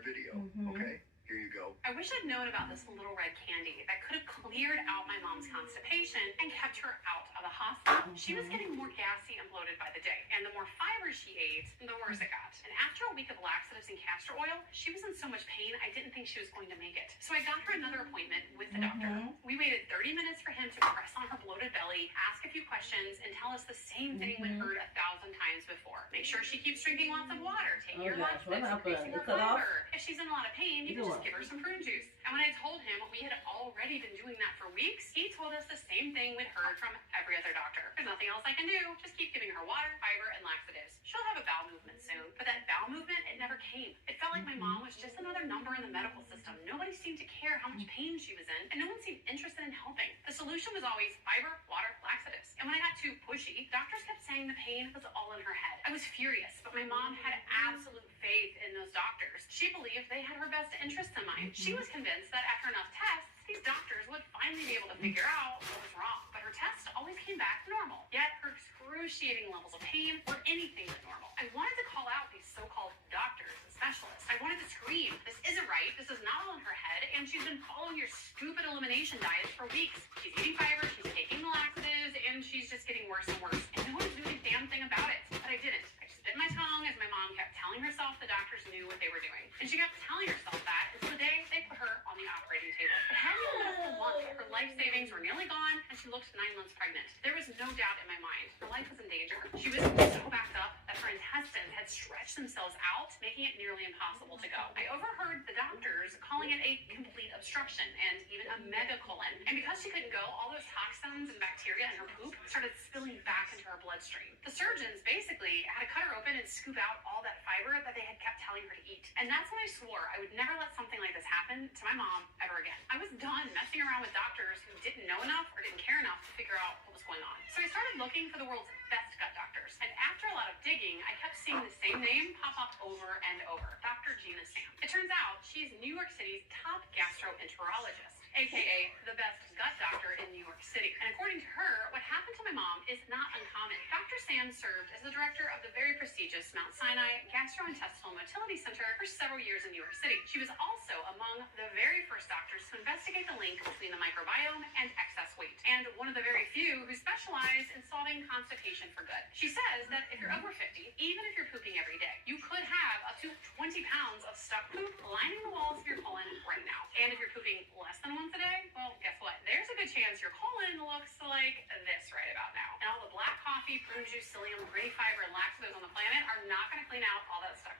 our video. Okay? Here you go. I wish I'd known about this little red candy that could have cleared out my mom's constipation and kept her out of the hospital. She was getting more gassy and bloated by the day, and the more fiber she ate, the worse it got. And after a week of laxatives and castor oil, she was in so much pain, I didn't think she was going to make it. So I got her another appointment with the doctor. We waited 30 minutes for him to press on her bloated belly, ask a few questions, and tell us the same thing we'd heard 1,000 times before. Make sure she keeps drinking lots of water, taking your laxatives, increasing her fiber. If she's in a lot of pain, you can just give her some prune juice. And when I told him we had already been doing that for weeks, he told us the same thing we'd heard from every other doctor. There's nothing else I can do. Just keep giving her water, fiber, and laxatives. She'll have a bowel movement soon. But that bowel movement, it never came. It felt like my mom was just another number in the medical system. Nobody seemed to care how much pain she was in, and no one seemed interested in helping. The solution was always fiber, water, laxatives. And when I got too pushy, doctors kept saying the pain was all in her head. I was furious, but my mom had absolute faith in those doctors. She believed they had her best interests in mind. She was convinced that after enough tests, these doctors would finally be able to figure out what was wrong. But her tests always came back normal. Yet her excruciating levels of pain were anything but normal. I wanted to call out these so-called doctors and specialists. I wanted to scream, this isn't right, this is not all in her head, and she's been following your stupid elimination diet for weeks. She's eating fiber, she's taking the laxatives, and she's just getting worse and worse. And no one's doing a damn thing about it. But I didn't. I just bit my tongue as my mom kept telling herself the doctors knew what they were doing. And she kept telling herself that until the day they put her on the operating table. It hadn't even been a month. Her life savings were nearly gone, and she looked 9 months pregnant. There was no doubt in my mind. Her life was in danger. She was so backed up that her intestines had stretched themselves out, making it nearly impossible to go. I overheard the doctors calling it a complete obstruction and even a megacolon. And because she couldn't go, all those toxins and bacteria in her poop started spilling back into her bloodstream. The surgeons basically had to cut her open and scoop out all that fiber that they had kept telling her to eat. And that's when I swore I would never let something like this happen to my mom ever again. I was done messing around with doctors who didn't know enough or didn't care enough to figure out what was going on. So I started looking for the world's best gut doctors. And after a lot of digging, I kept seeing the same name pop up over and over, Dr. Gina Sam. It turns out she's New York City's top gastroenterologist, aka the best gut doctor in New York City. And according to her, what happened to my mom is not uncommon. Dr. Sam served as the director of the very prestigious Mount Sinai Gastrointestinal Motility Center for several years in New York City. She was also among the very first doctors to investigate the link between the microbiome and excess weight, and one of the very few who specialize in solving constipation for good. She says that if you're over 50, even if you're pooping every day, you could have up to 20 pounds of stuck poop lining the walls of your colon right now. And if you're pooping less than once a day, well, guess what? There's a good chance your colon looks like this right about now. And all the black coffee, prune juice, psyllium, gritty fiber, and laxatives on the planet are not going to clean out all that stuck